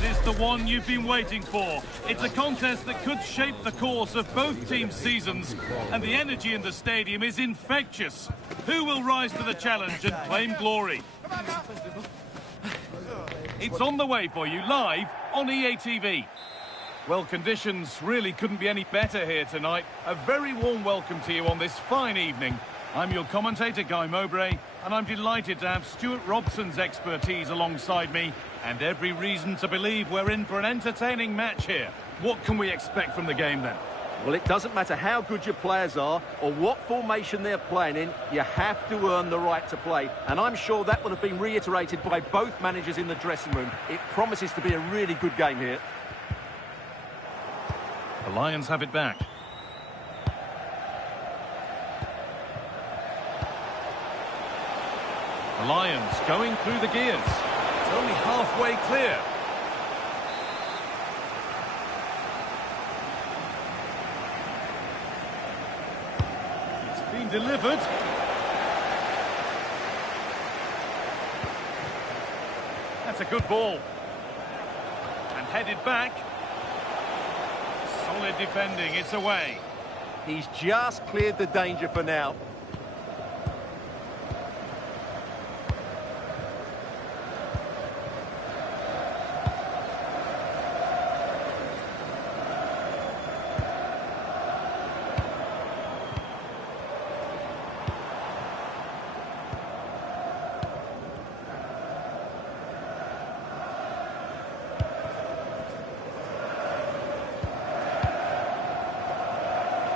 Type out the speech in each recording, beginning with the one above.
This is the one you've been waiting for. It's a contest that could shape the course of both teams' seasons, and the energy in the stadium is infectious. Who will rise to the challenge and claim glory? It's on the way for you live on EATV. Well, conditions really couldn't be any better here tonight. A very warm welcome to you on this fine evening. I'm your commentator, Guy Mowbray, and I'm delighted to have Stuart Robson's expertise alongside me, and every reason to believe we're in for an entertaining match here. What can we expect from the game then? Well, it doesn't matter how good your players are or what formation they're playing in, you have to earn the right to play. And I'm sure that would have been reiterated by both managers in the dressing room. It promises to be a really good game here. The Lions have it back. The Lions going through the gears. It's only halfway clear. It's been delivered. That's a good ball. And headed back. Solid defending, it's away. He's just cleared the danger for now.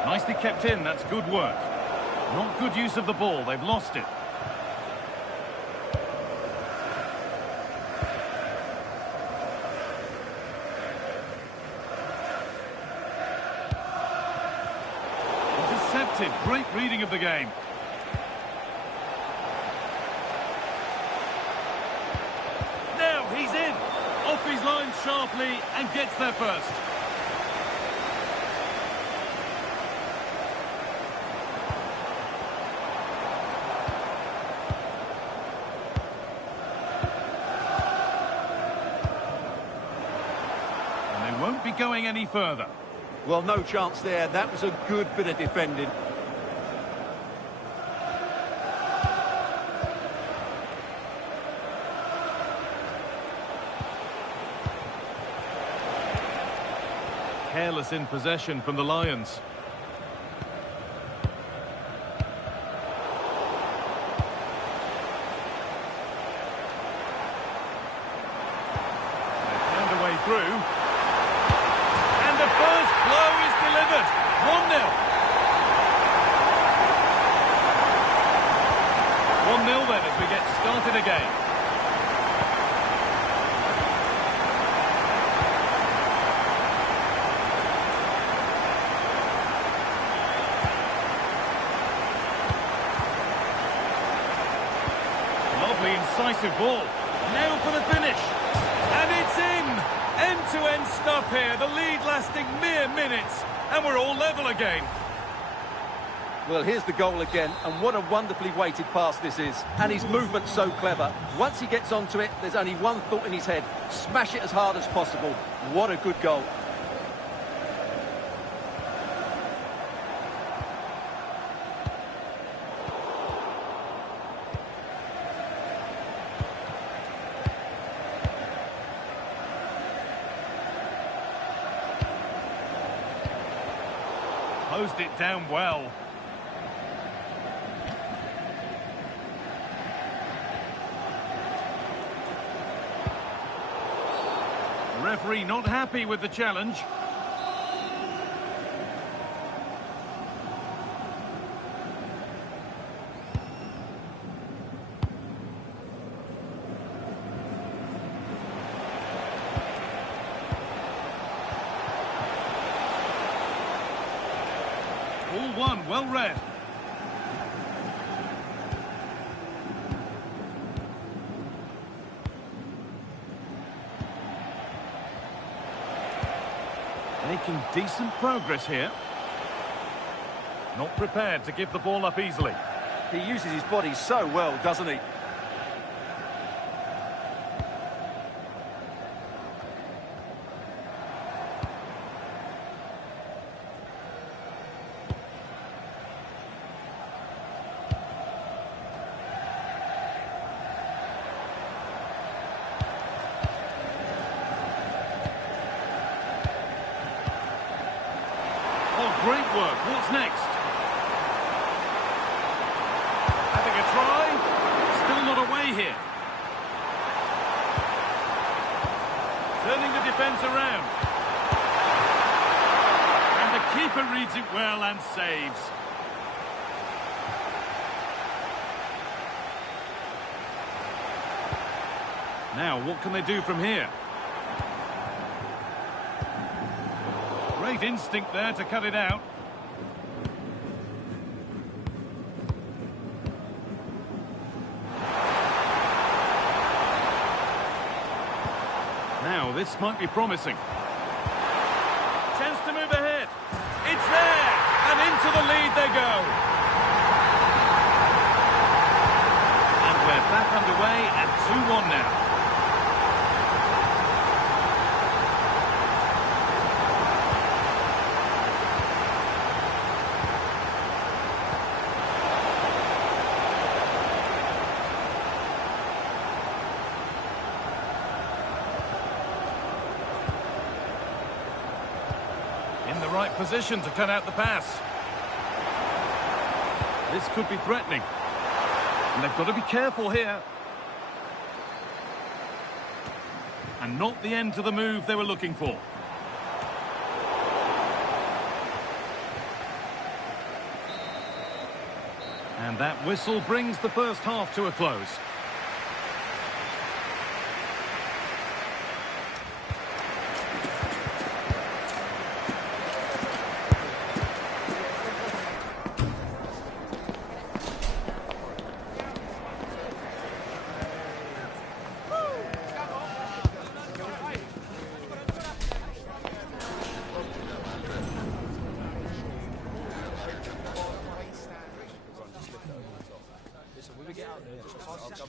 Nicely kept in, that's good work. Not good use of the ball, they've lost it. Intercepted, great reading of the game. Now he's in, off his line sharply and gets there first. Won't be going any further. Well, no chance there. That was a good bit of defending. Careless in possession from the Lions. They found a way through. First blow is delivered. 1-0. 1-0 then as we get started again. Lovely incisive ball. Now for the finish. And it's in. End-to-end stuff here, the lead lasting mere minutes, and we're all level again. Well, here's the goal again, and what a wonderfully weighted pass this is. And his movement's so clever. Once he gets onto it, there's only one thought in his head. Smash it as hard as possible. What a good goal. Closed it down well. Referee not happy with the challenge. All one, well read. Making decent progress here. Not prepared to give the ball up easily. He uses his body so well, doesn't he? great work. What's next? Having a try. Still not away here. Turning the defence around. And the keeper reads it well and saves. Now, what can they do from here? Great instinct there to cut it out. Now, this might be promising. Chance to move ahead. It's there! And into the lead they go. And we're back underway at 2-1 now. In the right position to cut out the pass. This could be threatening. And they've got to be careful here. And not the end to the move they were looking for. And that whistle brings the first half to a close. When we get out there, I've got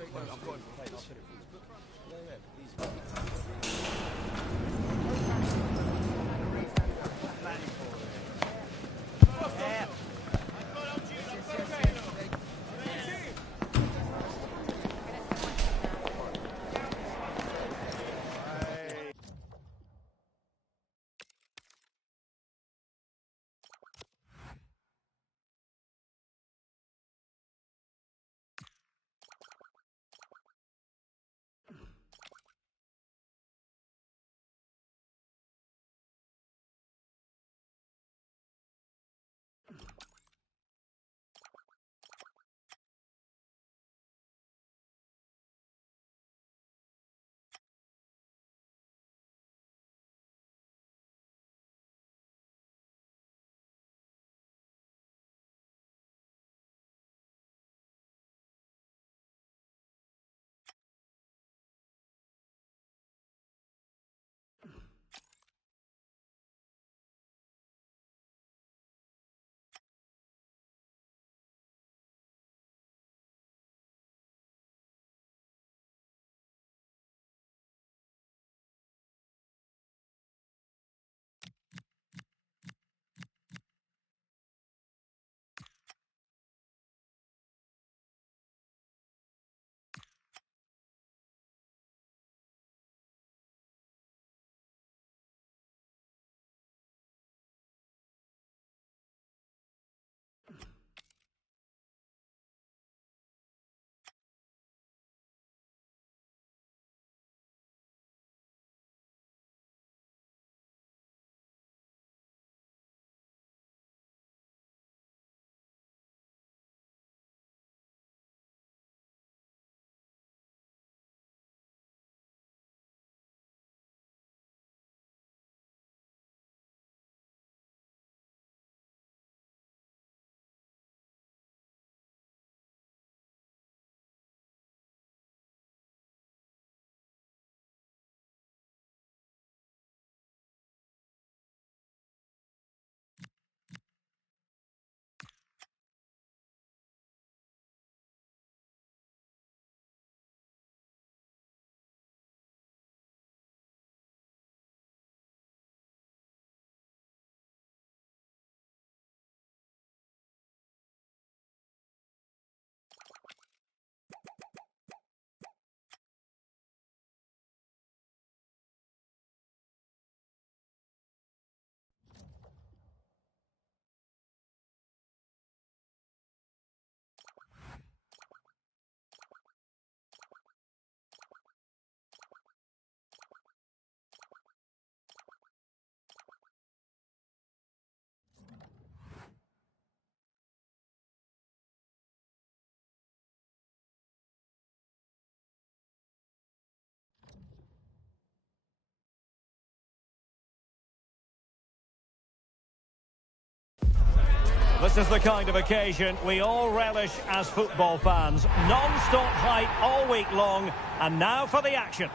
This is the kind of occasion we all relish as football fans. Non-stop hype all week long, and now for the action.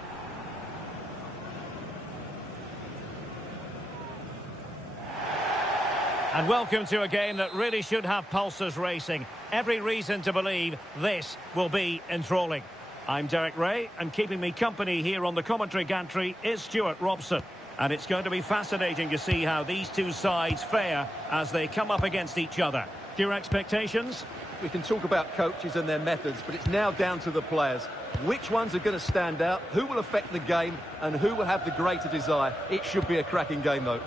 And welcome to a game that really should have pulses racing. Every reason to believe this will be enthralling. I'm Derek Ray, and keeping me company here on the commentary gantry is Stuart Robson. And it's going to be fascinating to see how these two sides fare as they come up against each other. Your expectations? We can talk about coaches and their methods, but it's now down to the players. Which ones are going to stand out, who will affect the game, and who will have the greater desire? It should be a cracking game, though.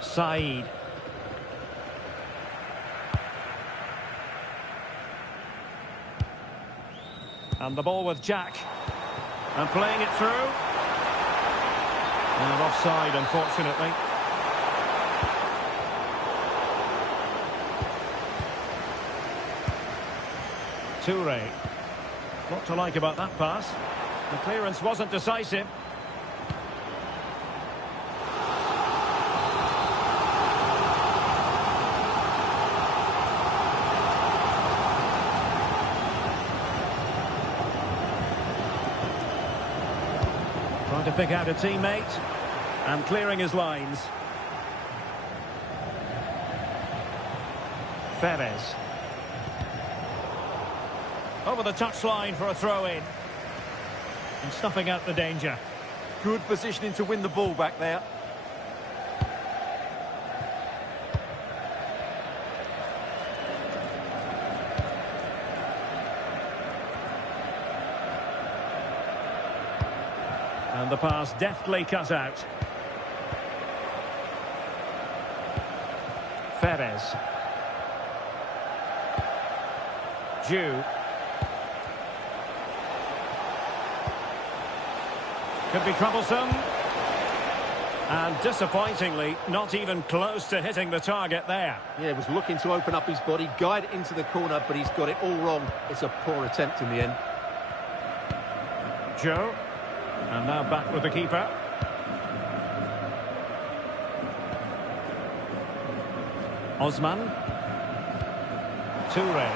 Said. And the ball with Jack. And playing it through. And offside, unfortunately. Toure. What to like about that pass? The clearance wasn't decisive. Trying to pick out a teammate and clearing his lines. Perez. Over the touchline for a throw-in. And snuffing out the danger. Good positioning to win the ball back there. And the pass deftly cut out. Perez. Jew. Could be troublesome. And disappointingly, not even close to hitting the target there. Yeah, was looking to open up his body, guide it into the corner, but he's got it all wrong. It's a poor attempt in the end. Joe. And now back with the keeper. Osman. Toure.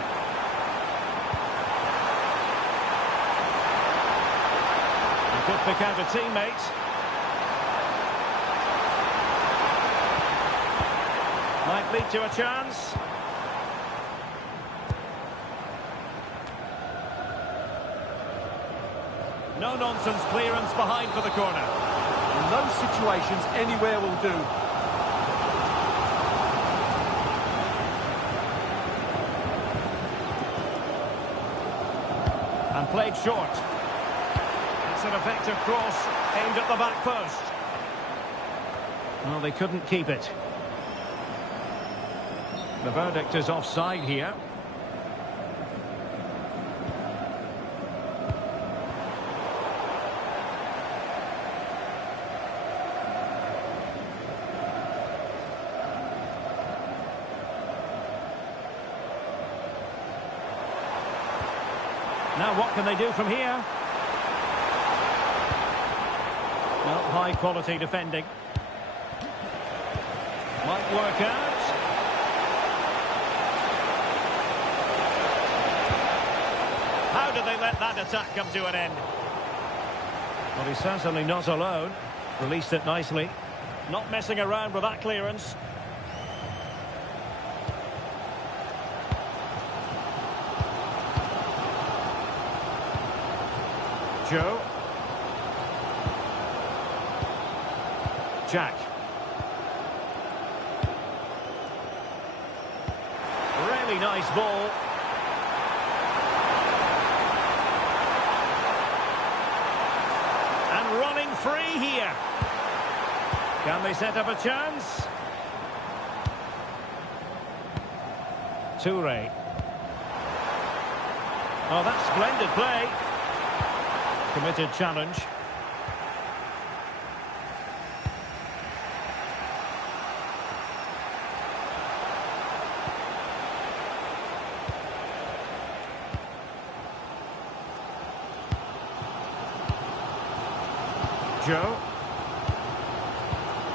He could pick out a teammate. Might lead to a chance. No-nonsense clearance behind for the corner. In those situations, anywhere will do. And played short. It's an effective cross aimed at the back post. Well, they couldn't keep it. The verdict is offside here. Now what can they do from here? Well, high quality defending. Might work out. How did they let that attack come to an end? Well, he's certainly not alone. Released it nicely. Not messing around with that clearance. Joe. Jack. Really nice ball. And running free here. Can they set up a chance? Toure. Oh, that's splendid play. Committed challenge. Joe.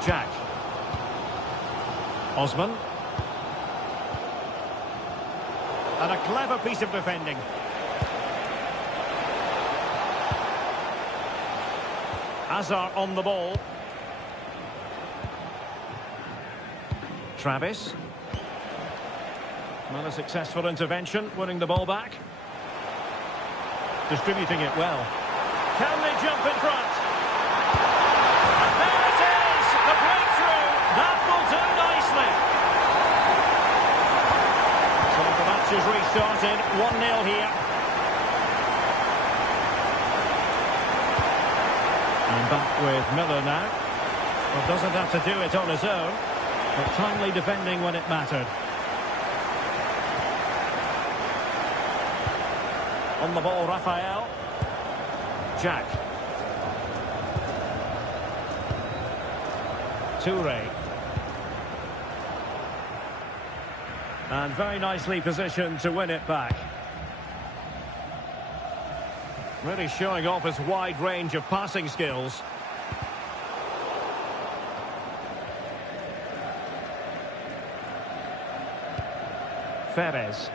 Jack. Osman. And a clever piece of defending. Azar on the ball. Travis. Not a successful intervention, winning the ball back. Distributing it well. Can they jump in front? And there it is! The breakthrough! That will do nicely. So the match is restarted. 1-0 here. And back with Miller now. Well, doesn't have to do it on his own, but timely defending when it mattered. On the ball, Raphael. Jack. Toure. And very nicely positioned to win it back. Really showing off his wide range of passing skills. Perez.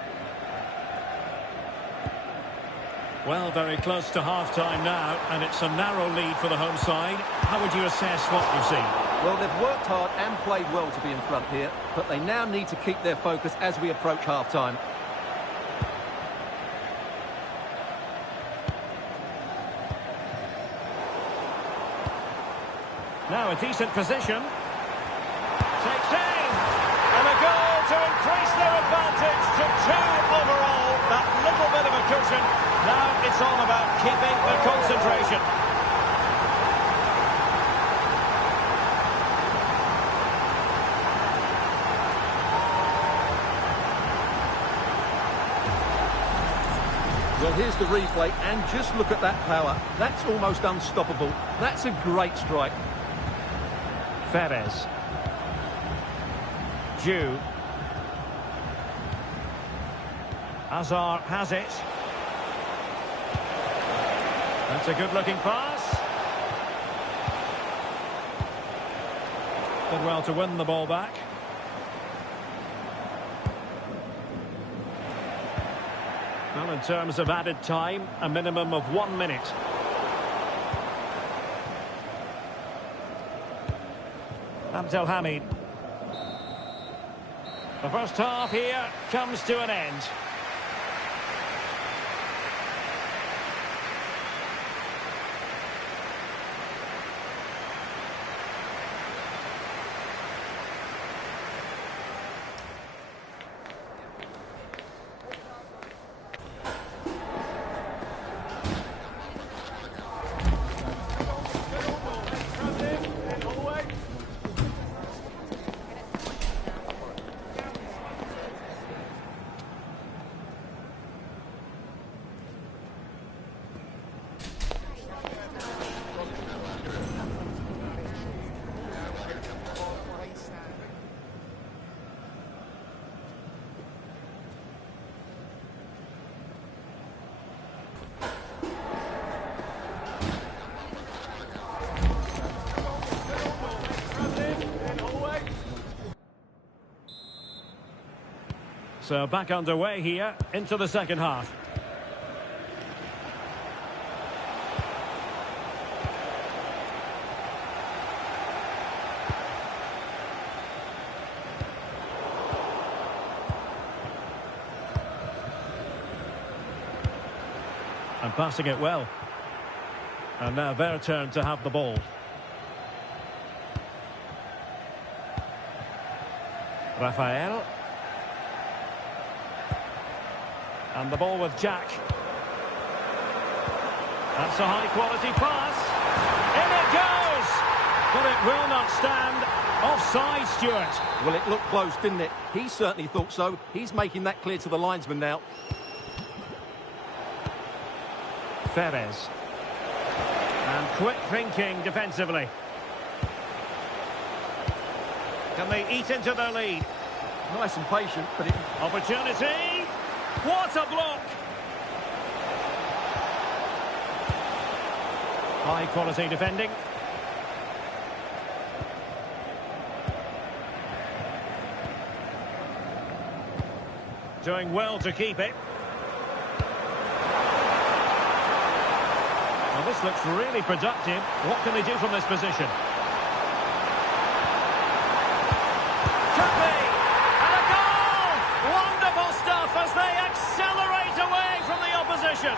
Well, very close to half-time now, and it's a narrow lead for the home side. How would you assess what you've seen? Well, they've worked hard and played well to be in front here, but they now need to keep their focus as we approach half-time. Now a decent position. Takes aim. And a goal to increase their advantage to 2 overall. That little bit of a cushion. Now it's all about keeping the concentration. Well, here's the replay, and just look at that power. That's almost unstoppable. That's a great strike. Perez. Jew. Azar has it. That's a good-looking pass. Did well to win the ball back. Well, in terms of added time, a minimum of 1 minute. Abdelhamid. The first half here comes to an end. So back underway here into the second half. And passing it well. And now their turn to have the ball. Raphael. And the ball with Jack. That's a high-quality pass. In it goes! But it will not stand. Offside, Stuart. Well, it looked close, didn't it? He certainly thought so. He's making that clear to the linesman now. Perez. And quick thinking defensively. Can they eat into their lead? Nice and patient, but it... Opportunity! What a block! High quality defending. Doing well to keep it. Well, this looks really productive. What can they do from this position? Could be! And a goal! Wonderful stuff as they accelerate away from the opposition.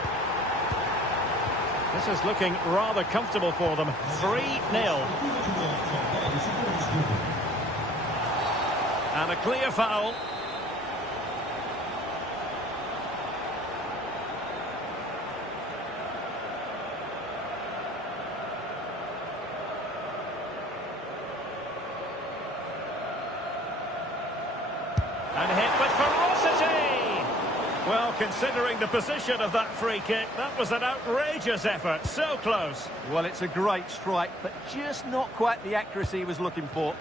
This is looking rather comfortable for them. 3-0. And a clear foul. And hit with ferocity. Well, considering the position of that free kick, that was an outrageous effort. So close. Well, it's a great strike, but just not quite the accuracy he was looking for.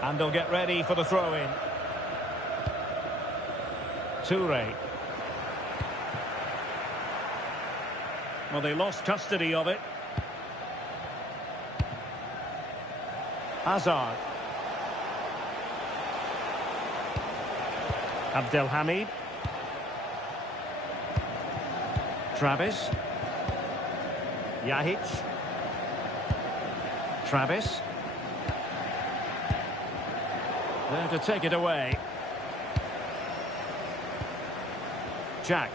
And they'll get ready for the throw-in. Toure. Well, they lost custody of it. Hazard. Abdelhamid. Travis. Yahic. Travis. There to take it away. Jack.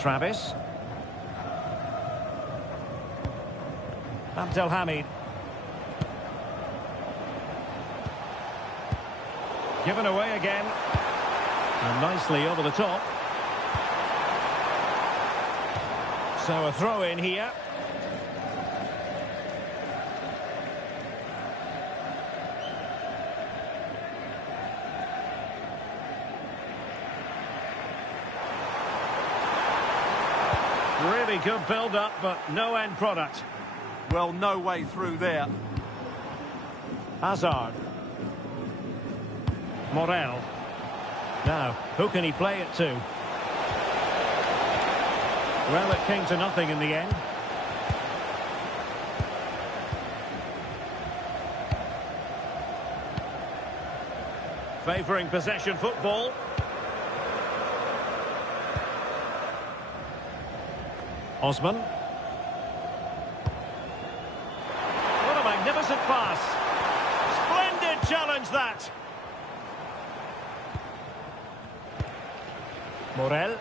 Travis. Abdelhamid. Given away again. And nicely over the top. So a throw in here. Really good build-up, but no end product. Well, no way through there. Hazard. Morel. Now, who can he play it to? Well, it came to nothing in the end. Favouring possession football. Osman. What a magnificent pass. Splendid challenge that. Morel.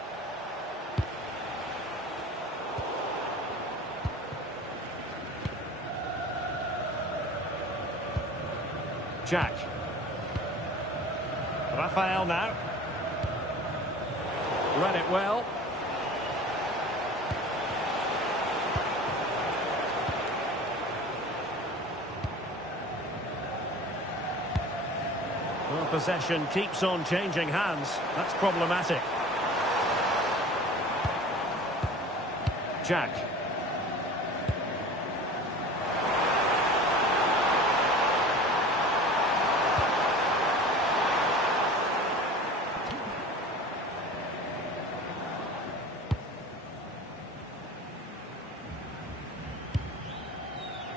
Jack. Rafael now. Read it well. Well, possession keeps on changing hands. That's problematic. Jack.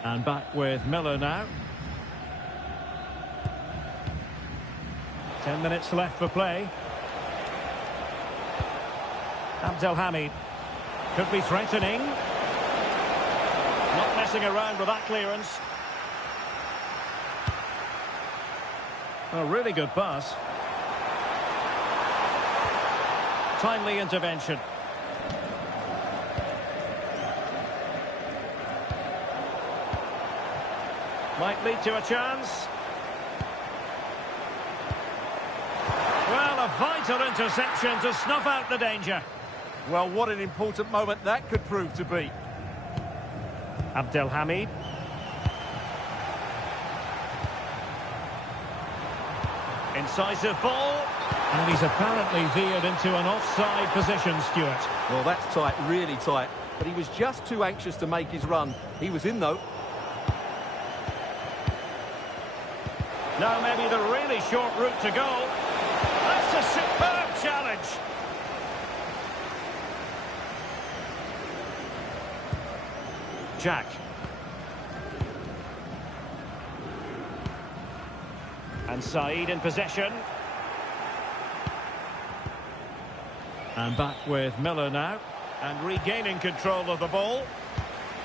And back with Miller now. 10 minutes left for play. Abdelhamid. Could be threatening. Not messing around with that clearance. A really good pass. Timely intervention. Might lead to a chance. Well, a vital interception to snuff out the danger. Well, what an important moment that could prove to be. Abdelhamid. Incisive ball. And he's apparently veered into an offside position, Stuart. Well, that's tight, really tight. but he was just too anxious to make his run. He was in, though. Now maybe the really short route to goal. That's a superb challenge. Jack. And Saeed in possession. And back with Miller now. And regaining control of the ball.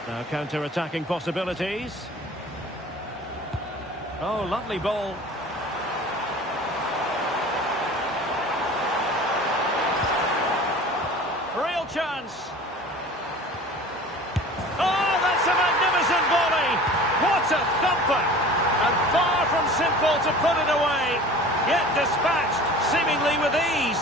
Now counter-attacking possibilities. Oh, lovely ball. Real chance. Oh, that's a magnificent volley. What a thumper. And far from simple to put it away. Yet dispatched, seemingly with ease.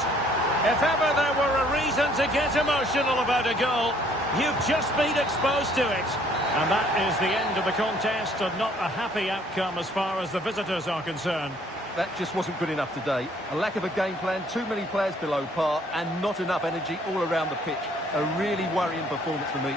If ever there were a reason to get emotional about a goal, you've just been exposed to it. And that is the end of the contest, and not a happy outcome as far as the visitors are concerned. That just wasn't good enough today. A lack of a game plan, too many players below par, and not enough energy all around the pitch. A really worrying performance for me.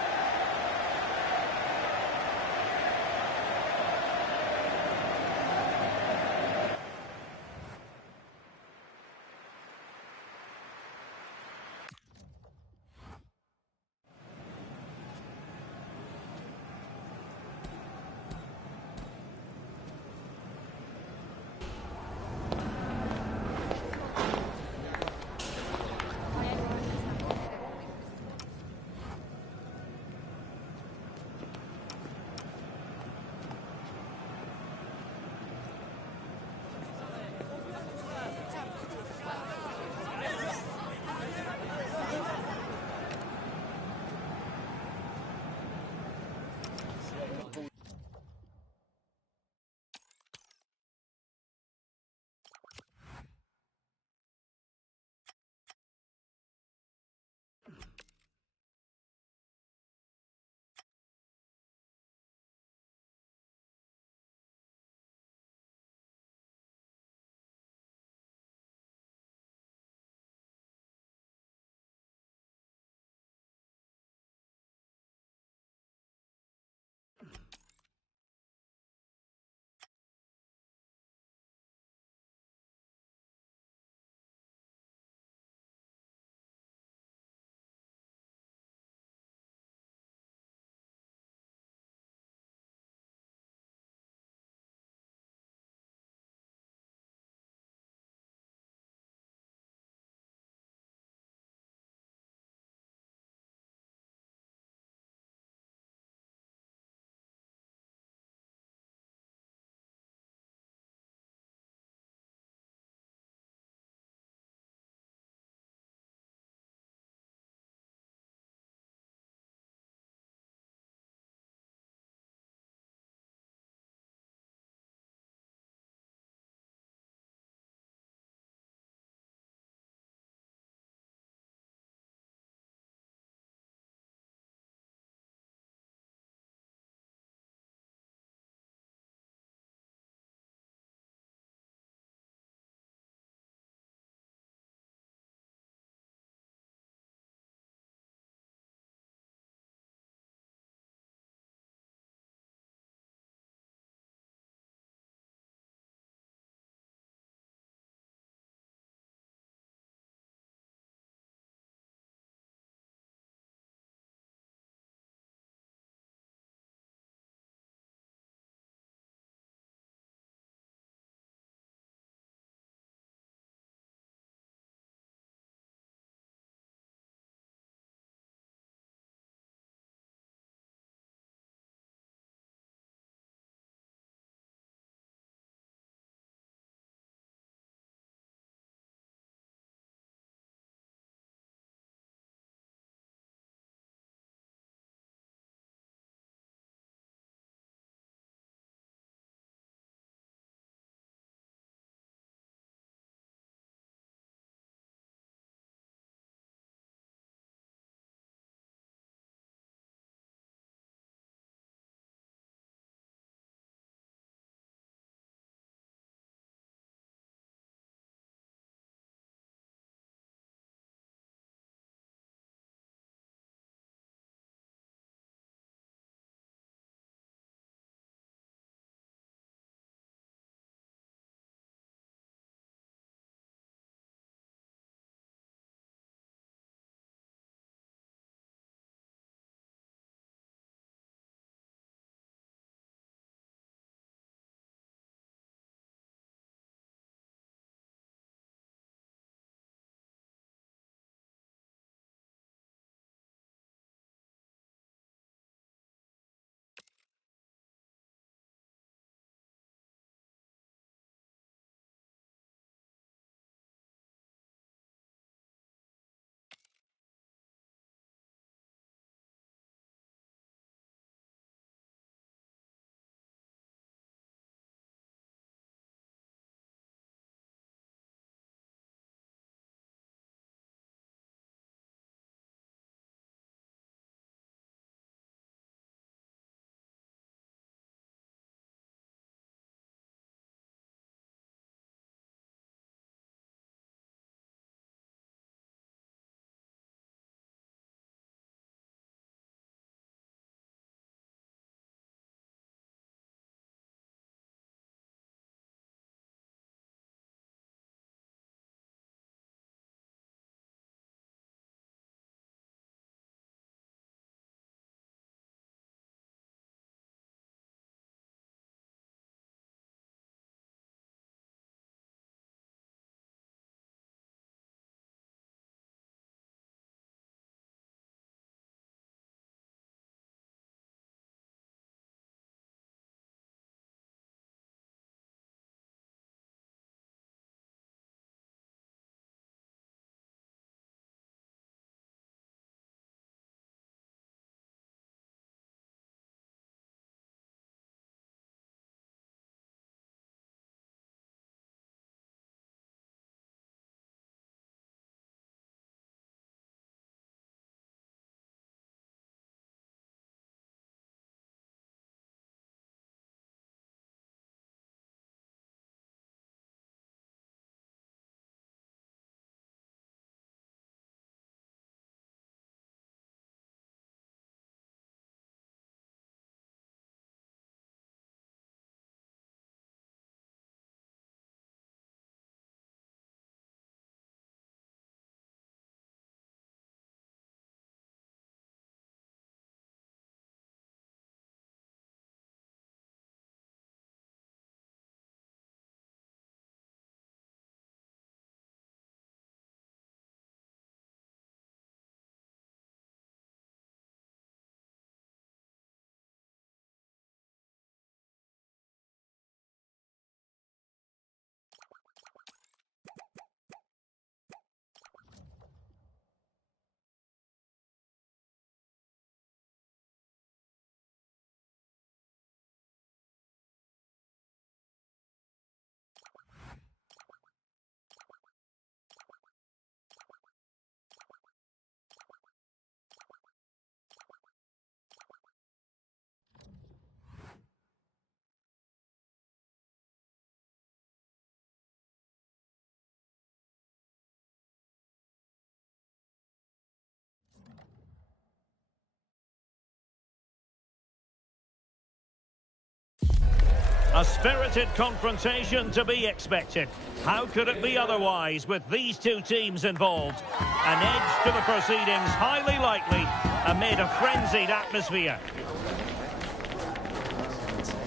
A spirited confrontation to be expected. How could it be otherwise with these two teams involved? An edge to the proceedings, highly likely, amid a frenzied atmosphere.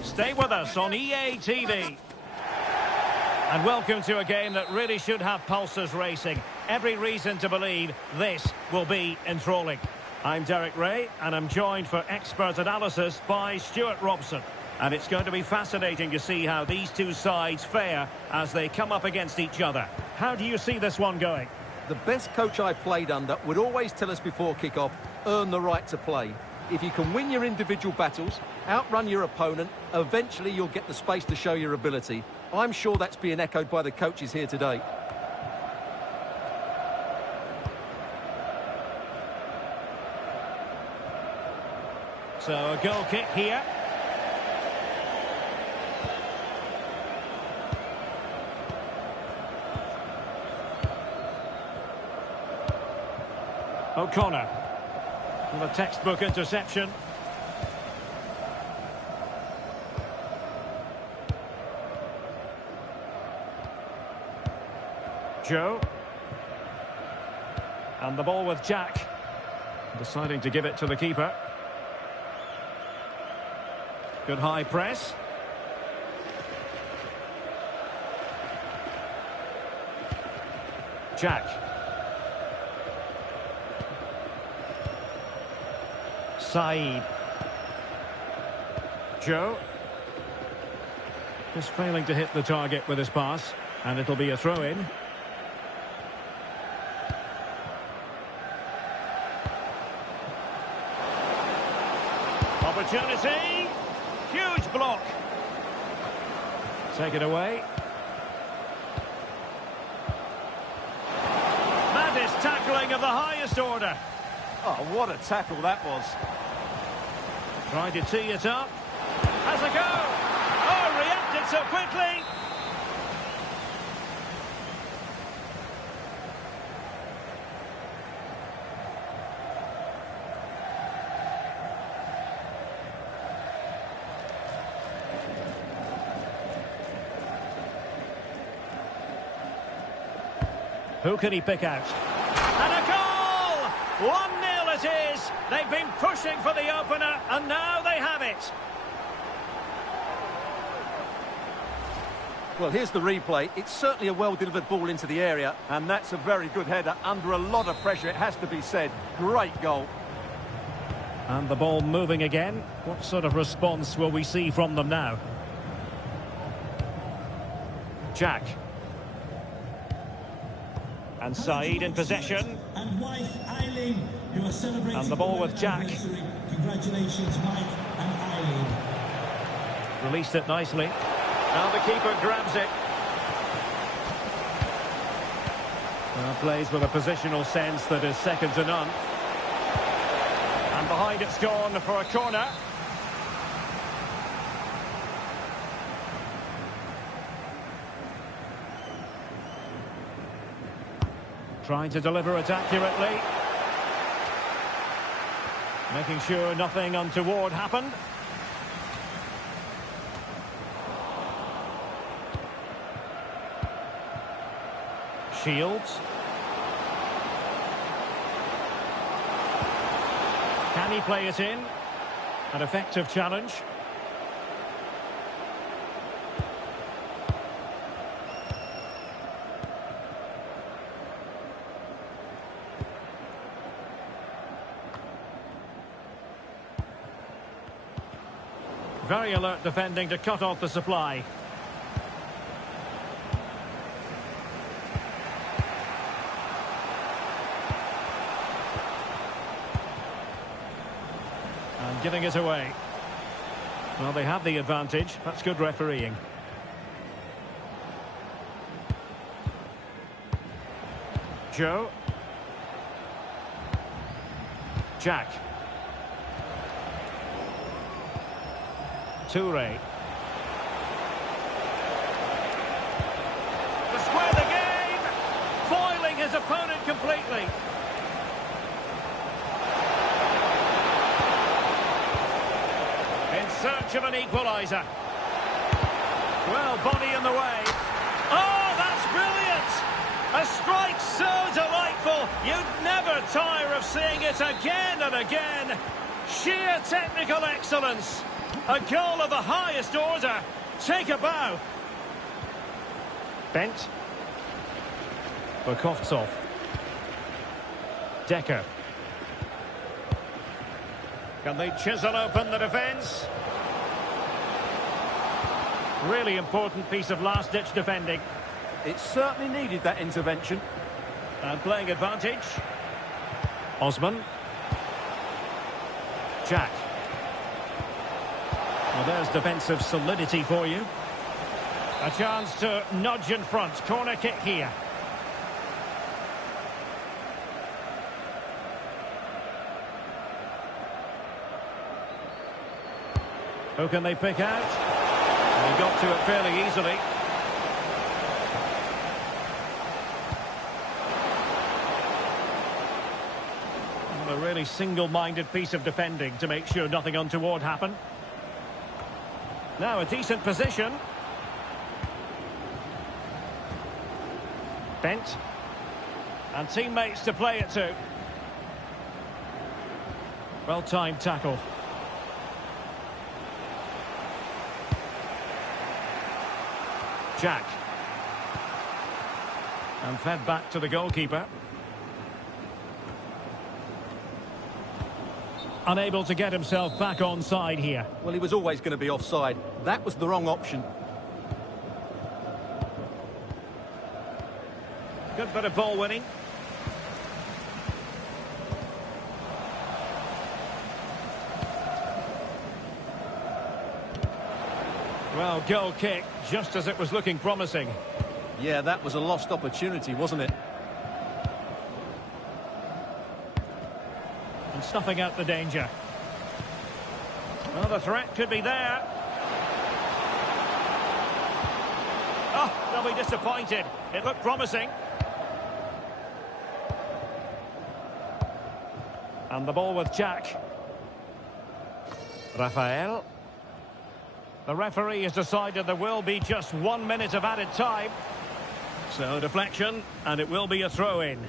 Stay with us on EA TV. And welcome to a game that really should have pulses racing. Every reason to believe this will be enthralling. I'm Derek Ray, and I'm joined for expert analysis by Stuart Robson. And it's going to be fascinating to see how these two sides fare as they come up against each other. How do you see this one going? The best coach I played under would always tell us before kick-off, earn the right to play. If you can win your individual battles, outrun your opponent, eventually you'll get the space to show your ability. I'm sure that's being echoed by the coaches here today. So a goal kick here. O'Connor with a textbook interception. Joe. And the ball with Jack. Deciding to give it to the keeper. Good high press. Jack. Saeed. Joe. Just failing to hit the target with his pass. And it'll be a throw-in. Opportunity. Huge block. Take it away. That is tackling of the highest order. Oh, what a tackle that was. Trying to tee it up. Has a go. Oh, reacted so quickly. Who can he pick out? And a goal! 1-0 it is. They've been pushing for the opener, and now they have it. Well, here's the replay. It's certainly a well-delivered ball into the area, and that's a very good header under a lot of pressure, it has to be said. Great goal. And the ball moving again. What sort of response will we see from them now? Jack. And Saeed in possession. And wife Eileen, who are celebrating. And the ball with Jack. Congratulations, Mike and Eileen. Released it nicely. Now the keeper grabs it. Plays with a positional sense that is second to none. And behind it's gone for a corner. Trying to deliver it accurately. Making sure nothing untoward happened. Shields. Can he play it in? An effective challenge. Very alert defending to cut off the supply. And giving it away. Well, they have the advantage. That's good refereeing. Joe. Jack. Toure. To square the game, foiling his opponent completely. In search of an equaliser. Well, body in the way. Oh, that's brilliant! A strike so delightful, you'd never tire of seeing it again and again. Sheer technical excellence. A goal of the highest order. Take a bow. Bent. Bukovtsov. Decker. Can they chisel open the defence? Really important piece of last-ditch defending. It certainly needed that intervention. And playing advantage. Osman. Jack. Well, there's defensive solidity for you. A chance to nudge in front. Corner kick here. Who can they pick out? They got to it fairly easily. Well, a really single-minded piece of defending to make sure nothing untoward happened. Now a decent position. Bent. And teammates to play it to. Well-timed tackle. Jack. And fed back to the goalkeeper. Unable to get himself back onside here. Well, he was always going to be offside. That was the wrong option. Good bit of ball winning. Well, goal kick, just as it was looking promising. Yeah, that was a lost opportunity, wasn't it? And snuffing out the danger. Well, the threat could be there. Oh, they'll be disappointed. It looked promising. And the ball with Jack. Rafael. The referee has decided there will be just 1 minute of added time. So deflection, and it will be a throw-in.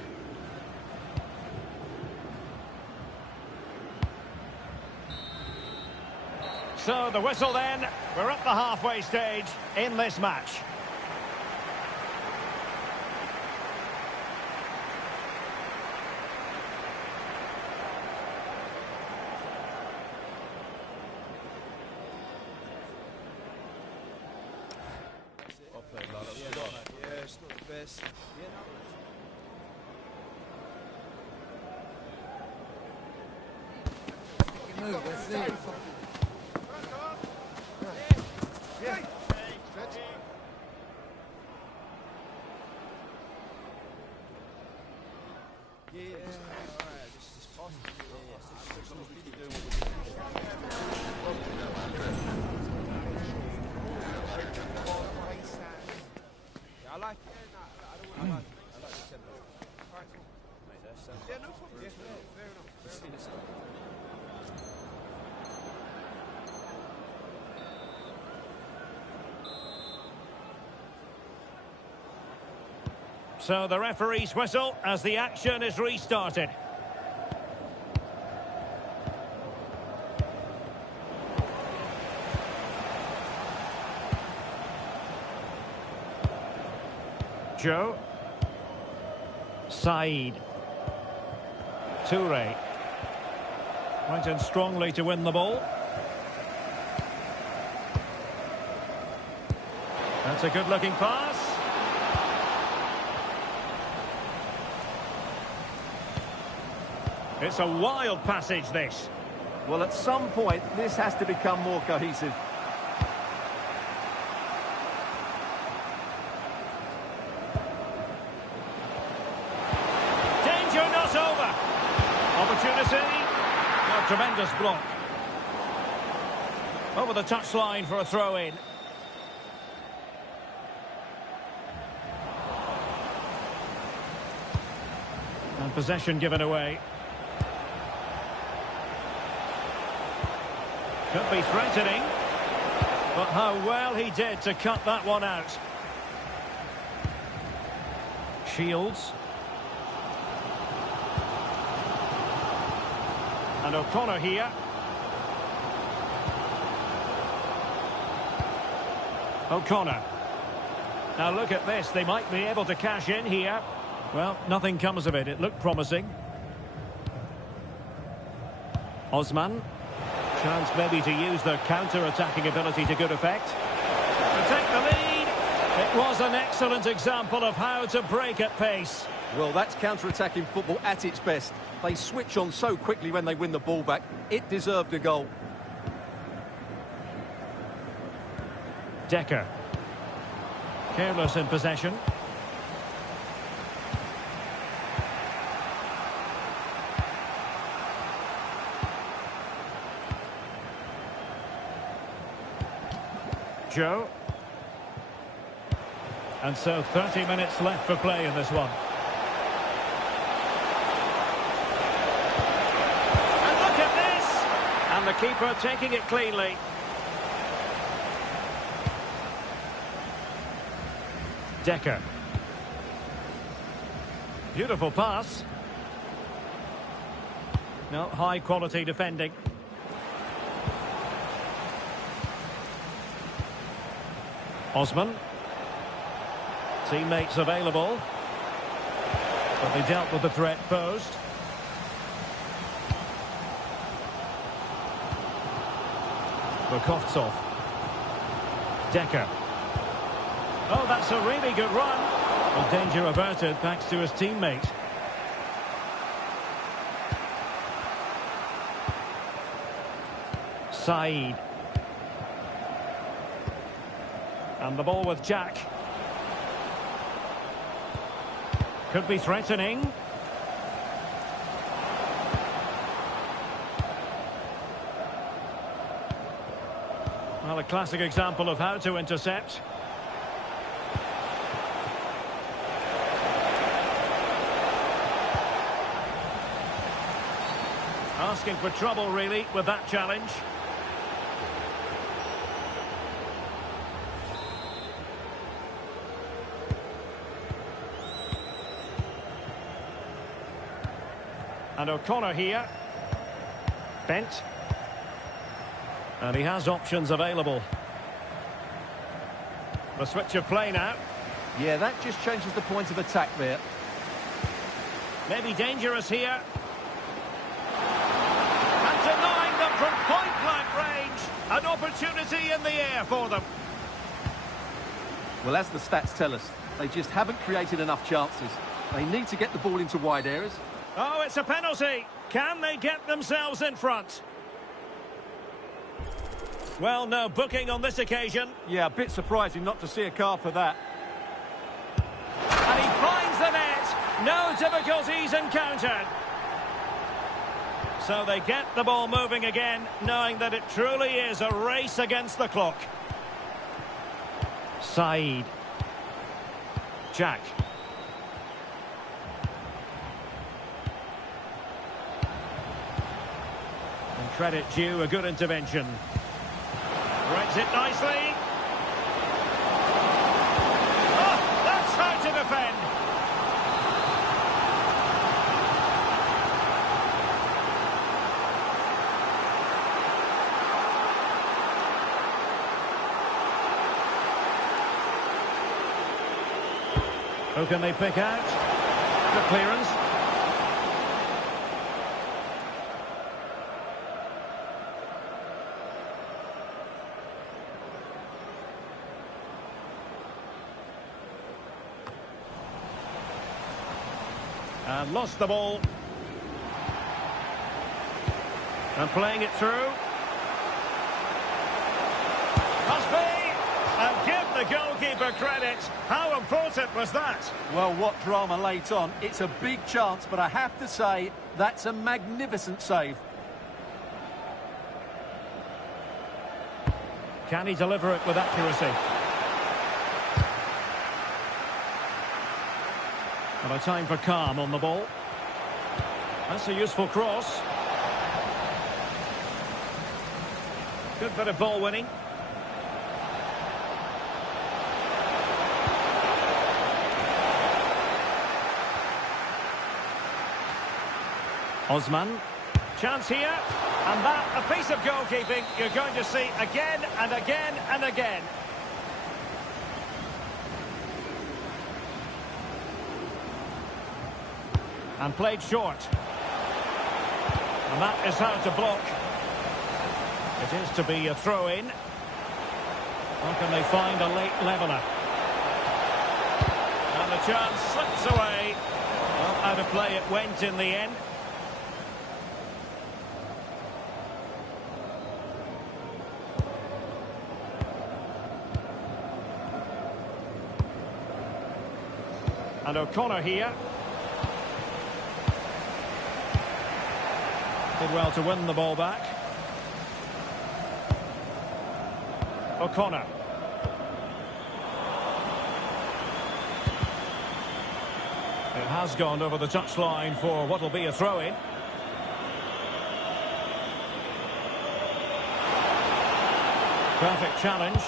So the whistle then. We're at the halfway stage in this match. Yeah, it's not the best. Move, that's it. I like it. I like the tempo. Alright, cool. Mate, that's yeah, no problem. Yeah, fair enough. So the referee's whistle as the action is restarted. Joe. Said. Toure. Went in strongly to win the ball. That's a good-looking pass. It's a wild passage, this. Well, at some point, this has to become more cohesive. Danger not over. Opportunity. A tremendous block. Over the touchline for a throw-in. And possession given away. Could be threatening. But how well he did to cut that one out. Shields. And O'Connor here. O'Connor. Now look at this, they might be able to cash in here. Well, nothing comes of it, it looked promising. Osman. Chance maybe to use their counter-attacking ability to good effect. To take the lead. It was an excellent example of how to break at pace. Well, that's counter-attacking football at its best. They switch on so quickly when they win the ball back. It deserved a goal. Decker. Careless in possession. Joe. And so 30 minutes left for play in this one. And look at this! And the keeper taking it cleanly. Decker. Beautiful pass. No, high quality defending. Osman. Teammates available. But they dealt with the threat posed. Bukovtsov. Decker. Oh, that's a really good run. Well, danger averted thanks to his teammate. Said. And the ball with Jack. Could be threatening. Well, a classic example of how to intercept. Asking for trouble, really, with that challenge. And O'Connor here. Bent. And he has options available. The switch of play now. Yeah, that just changes the point of attack there. Maybe dangerous here. And denying them from point-blank range. An opportunity in the air for them. Well, as the stats tell us, they just haven't created enough chances. They need to get the ball into wide areas. Oh, it's a penalty. Can they get themselves in front? Well, no booking on this occasion. Yeah, a bit surprising not to see a card for that. And he finds the net. No difficulties encountered. So they get the ball moving again, knowing that it truly is a race against the clock. Said. Jack. And credit due, a good intervention. Reads it nicely. Oh, that's how to defend. Who can they pick out? The clearance. And lost the ball. And playing it through. Must be. And give the goalkeeper credit. How important was that? Well, what drama late on. It's a big chance, but I have to say, that's a magnificent save. Can he deliver it with accuracy? And a time for calm on the ball. That's a useful cross. Good bit of ball winning. Osman. Chance here. And that, a piece of goalkeeping you're going to see again and again and again. And played short. And that is how to block. It is to be a throw-in. How can they find a late leveller? And the chance slips away. Well, out of play it went in the end. And O'Connor here. Did well to win the ball back. O'Connor. It has gone over the touchline for what will be a throw-in. Perfect challenge.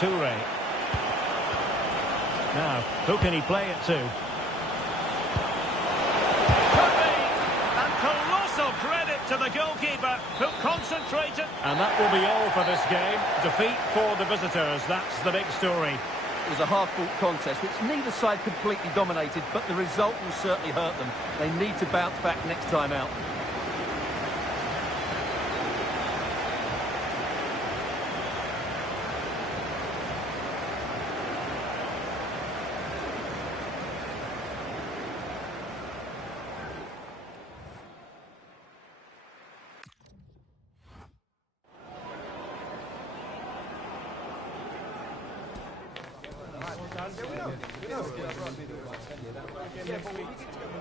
Toure. Now, who can he play it to? Could be! And colossal credit to the goalkeeper who concentrated. And that will be all for this game. Defeat for the visitors. That's the big story. It was a hard-fought contest, which neither side completely dominated, but the result will certainly hurt them. They need to bounce back next time out. Yeah, but we get together.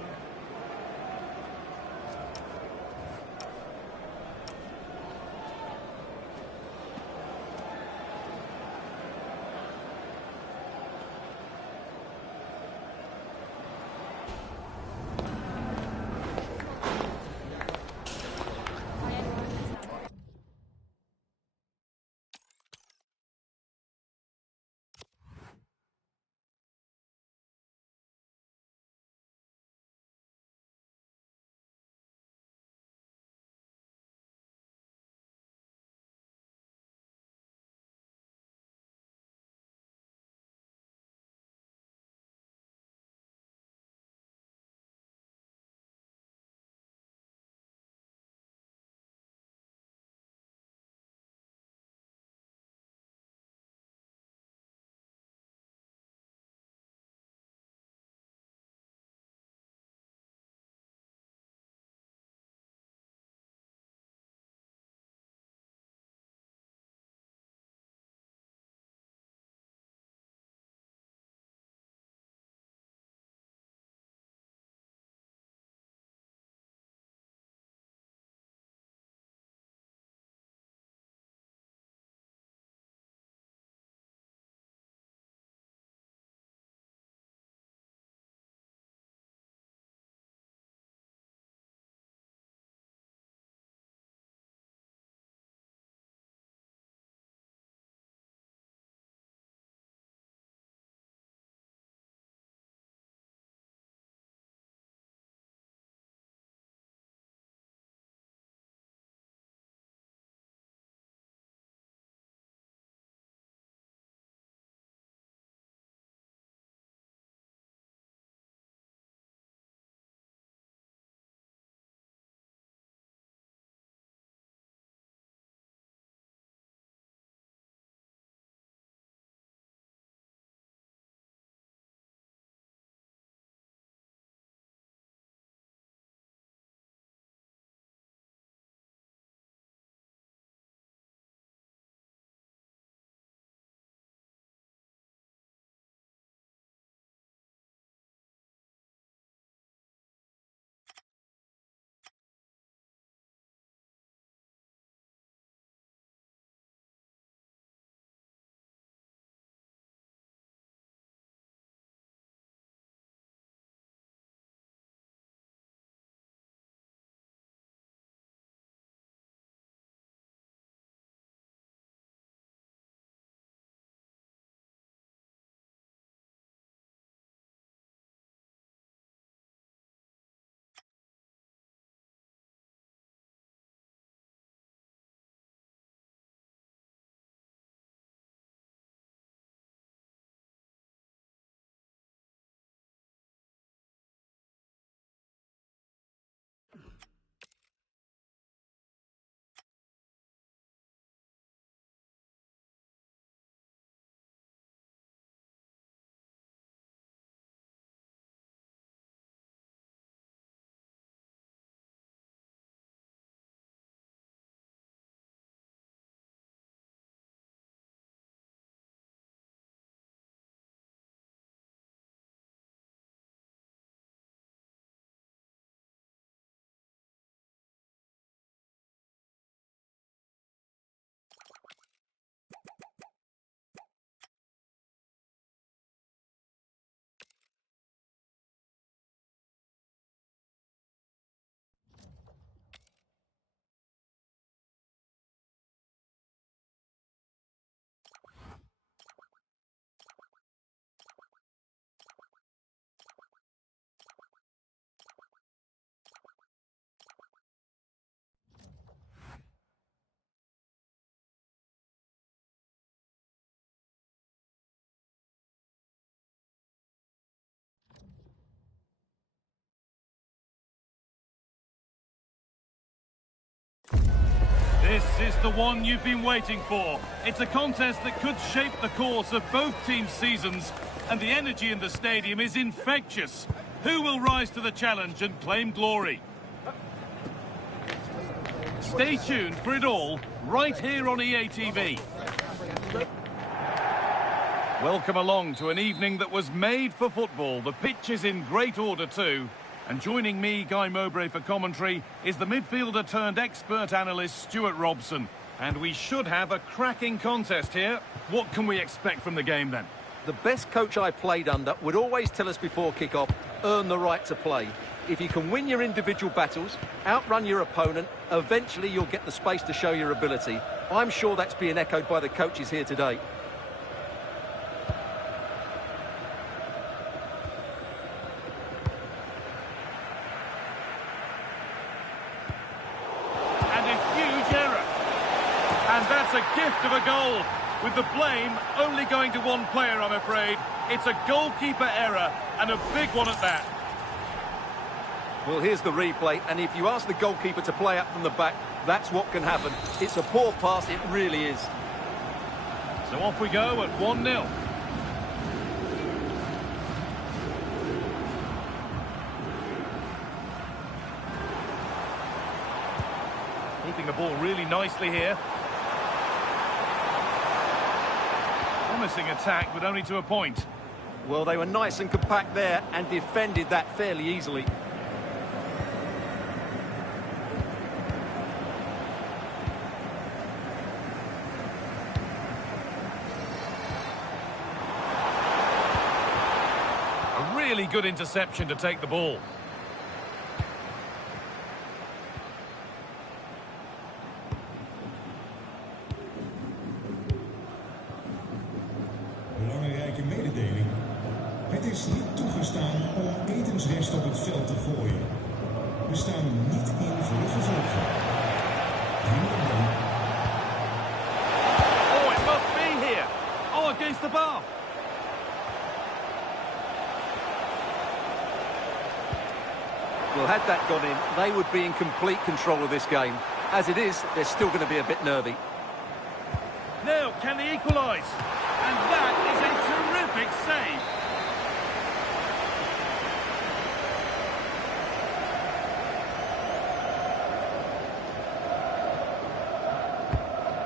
This is the one you've been waiting for. It's a contest that could shape the course of both teams' seasons, and the energy in the stadium is infectious. Who will rise to the challenge and claim glory? Stay tuned for it all, right here on EATV. Welcome along to an evening that was made for football. The pitch is in great order too. And joining me, Guy Mowbray, for commentary is the midfielder turned expert analyst Stuart Robson. And we should have a cracking contest here. What can we expect from the game then? The best coach I played under would always tell us before kick-off, earn the right to play. If you can win your individual battles, outrun your opponent, eventually you'll get the space to show your ability. I'm sure that's being echoed by the coaches here today. And that's a gift of a goal. With the blame only going to one player, I'm afraid. It's a goalkeeper error, and a big one at that. Well, here's the replay, and if you ask the goalkeeper to play up from the back, that's what can happen. It's a poor pass, it really is. So off we go at 1-0. Keeping the ball really nicely here. Promising attack, but only to a point. Well, they were nice and compact there and defended that fairly easily. A really good interception to take the ball. Belangrijke mededeling. Het is niet toegestaan om etensrest op het veld te gooien. We staan niet in voor de gevolgen. Oh, it must be here. Oh, against the bar. Well, had that gone in, they would be in complete control of this game. As it is, they're still going to be a bit nervy. Now, can they equalise? And that is a terrific save.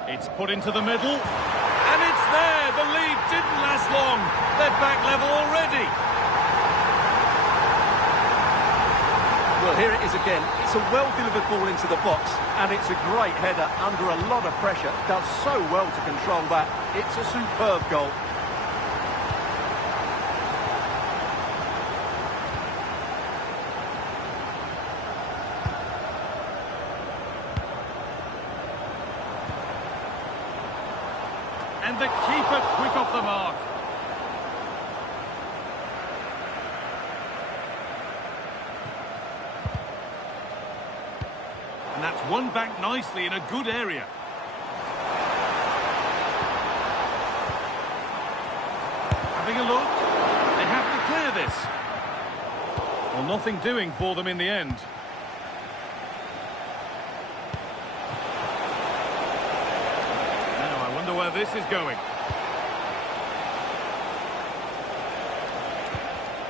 It's put into the middle. And it's there. The lead didn't last long. They're back level already. Well, here it is again. It's a well-delivered ball into the box, and it's a great header under a lot of pressure. Does so well to control that. It's a superb goal. And the keeper quick off the mark. And that's won back nicely in a good area. Having a look. They have to clear this. Well, nothing doing for them in the end. Now, I wonder where this is going.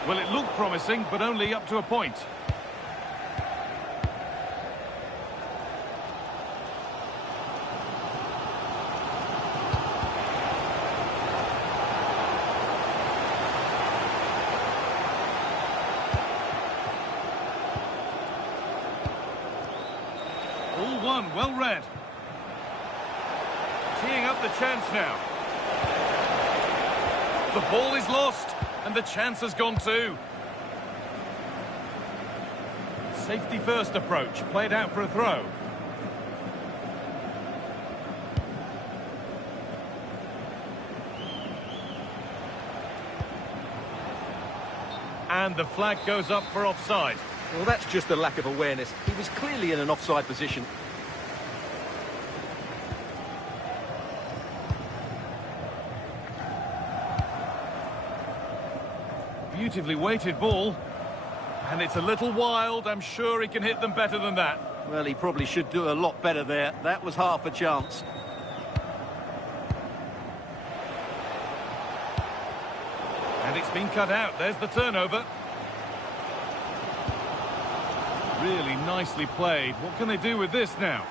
Well, it looked promising, but only up to a point. All one, well read. Teeing up the chance now. The ball is lost, and the chance has gone too. Safety first approach, played out for a throw. And the flag goes up for offside. Well, that's just a lack of awareness. He was clearly in an offside position. Beautifully weighted ball. And it's a little wild. I'm sure he can hit them better than that. Well, he probably should do a lot better there. That was half a chance. And it's been cut out. There's the turnover. Really nicely played. What can they do with this now?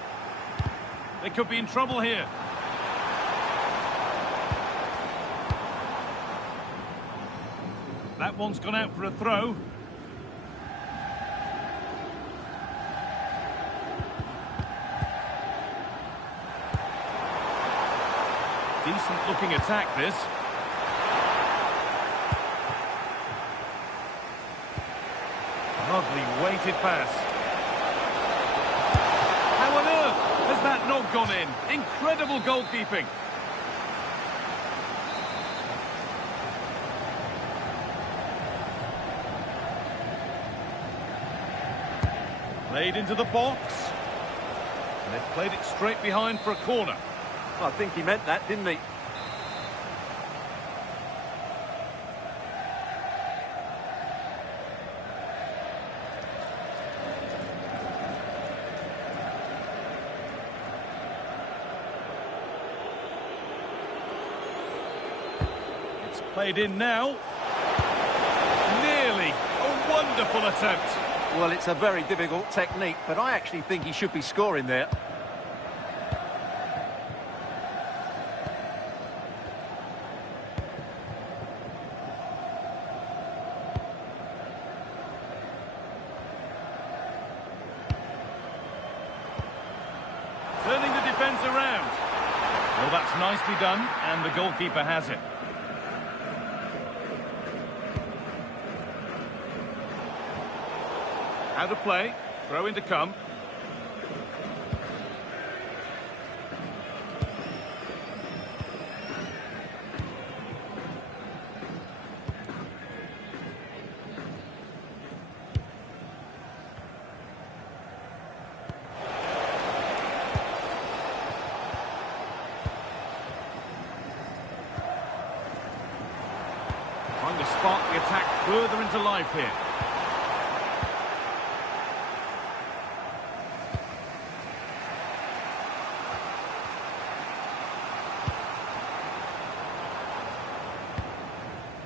They could be in trouble here. That one's gone out for a throw. Decent looking attack, this. Lovely weighted pass. How on earth has that not gone in? Incredible goalkeeping. Played into the box. And they've played it straight behind for a corner. I think he meant that, didn't he? It's played in now. Nearly. A wonderful attempt. Well, it's a very difficult technique, but I actually think he should be scoring there. Turning the defence around. Well, that's nicely done, and the goalkeeper has it. Out of play, throw in to come. Trying to spark the attack further into life here.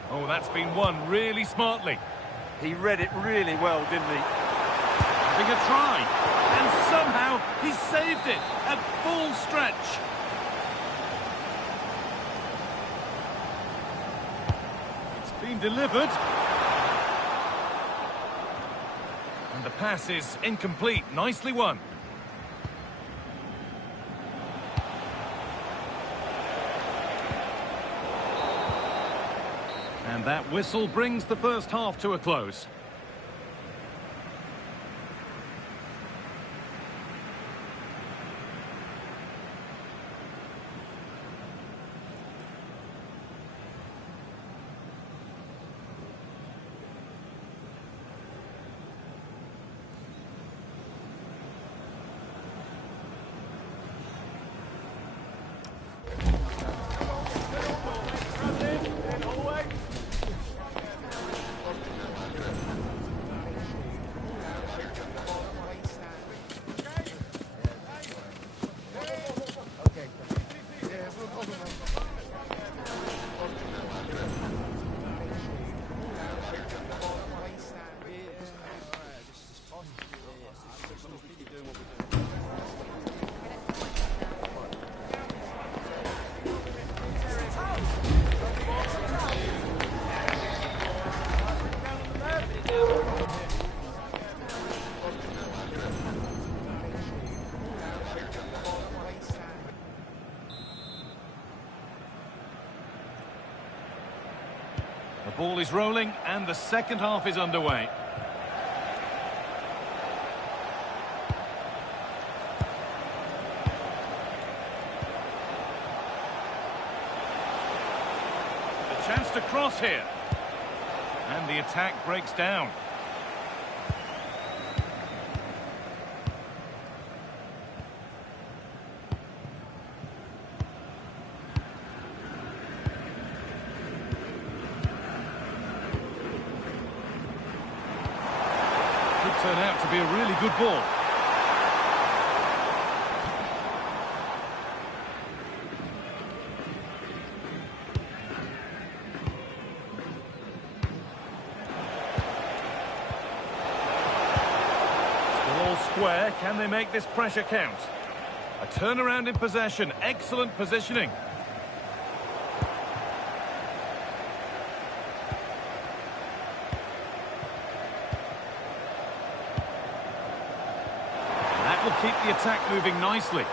Oh, that's been won really smartly. He read it really well, didn't he? Having a try. And somehow he saved it at full stretch. It's been delivered. And the pass is incomplete. Nicely won. And that whistle brings the first half to a close. The ball is rolling and the second half is underway. A chance to cross here. And the attack breaks down. Could turn out to be a really good ball. square. Can they make this pressure count? A turnaround in possession. Excellent positioning. That will keep the attack moving nicely.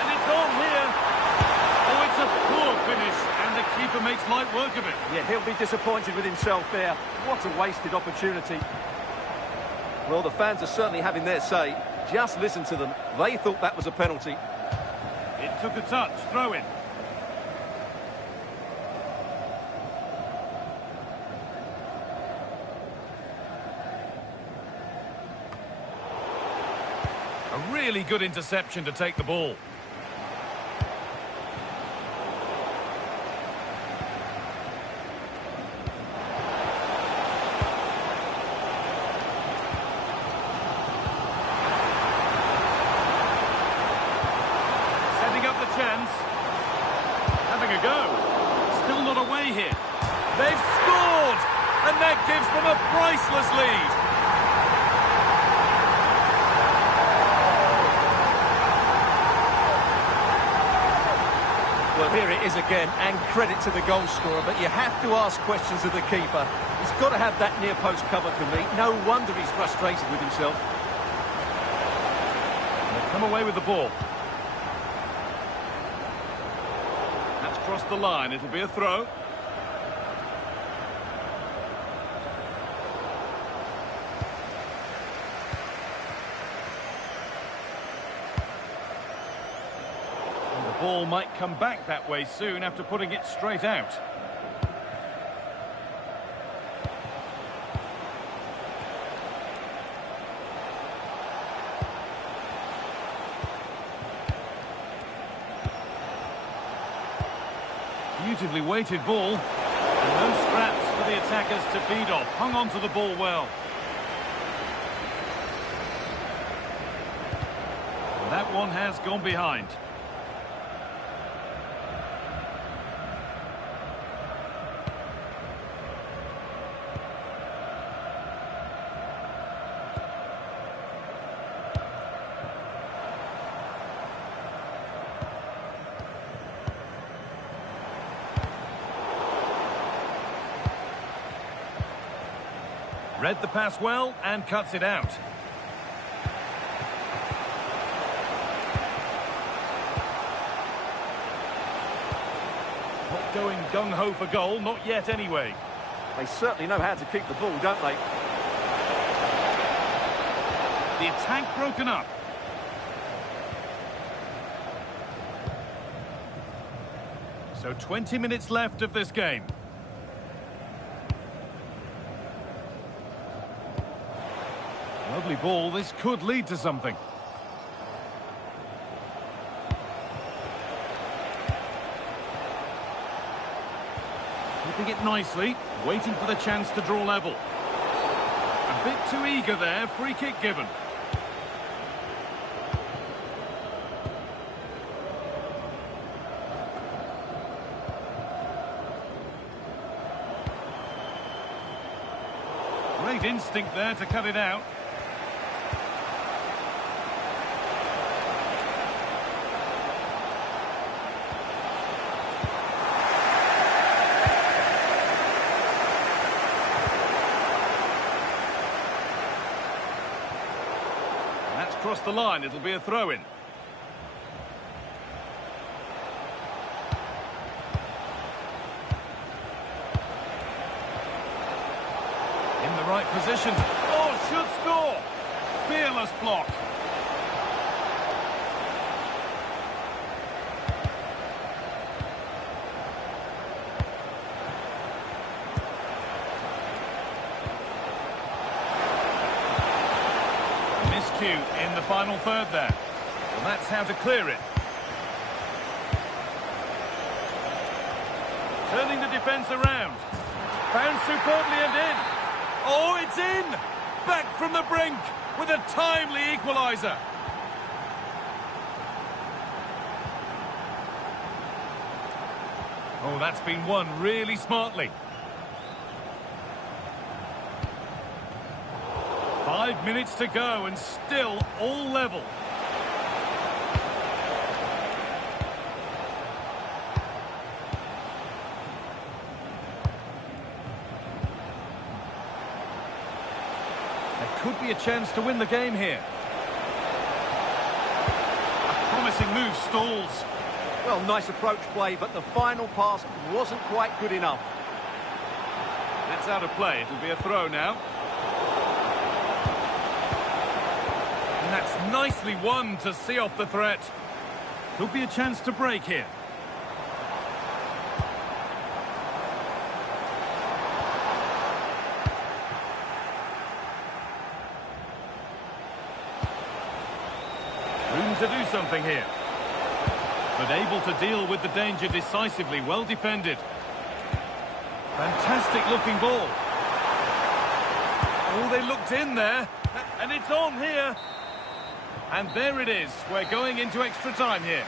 And it's on here. Oh, it's a poor finish, and the keeper makes light work of it. Yeah, he'll be disappointed with himself there. What a wasted opportunity. Well, the fans are certainly having their say. Just listen to them. They thought that was a penalty. It took a touch. Throw in. A really good interception to take the ball. Setting up the chance. Having a go. Still not away here. They've scored! And that gives them a priceless lead. Well, here it is again, and credit to the goal scorer, but you have to ask questions of the keeper. He's got to have that near post covered for me. No wonder he's frustrated with himself. They'll come away with the ball. That's crossed the line. It'll be a throw. Ball might come back that way soon after putting it straight out. Beautifully weighted ball. And no scraps for the attackers to feed off. Hung on to the ball well. And that one has gone behind. Read the pass well and cuts it out. Not going gung-ho for goal, not yet anyway. They certainly know how to keep the ball, don't they? The attack broken up. So 20 minutes left of this game. Lovely ball, this could lead to something. Keeping it nicely, waiting for the chance to draw level. A bit too eager there, free kick given. Great instinct there to cut it out. That's crossed the line, it'll be a throw-in. In the right position. Oh, should score! Fearless block. Miscue in the final third there. Well, that's how to clear it. Turning the defence around. Found superbly and in. Oh, it's in! Back from the brink with a timely equaliser. Oh, that's been won really smartly. 5 minutes to go and still all level. There could be a chance to win the game here. A promising move stalls. Well, nice approach play, but the final pass wasn't quite good enough. That's out of play. It'll be a throw now. And that's nicely won to see off the threat. Could be a chance to break here. Room to do something here. But able to deal with the danger decisively. Well defended. Fantastic looking ball. Oh, they looked in there. And it's on here. And there it is. We're going into extra time here.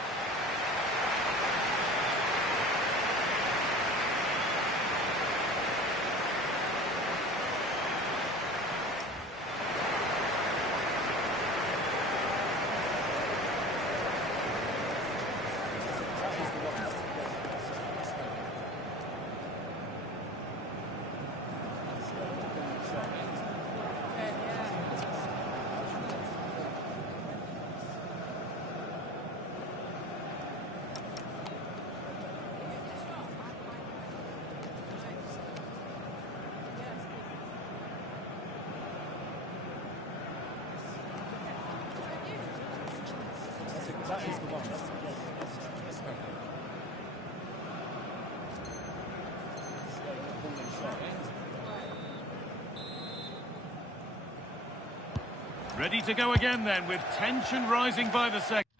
That is the one. That's Ready to go again then, with tension rising by the second.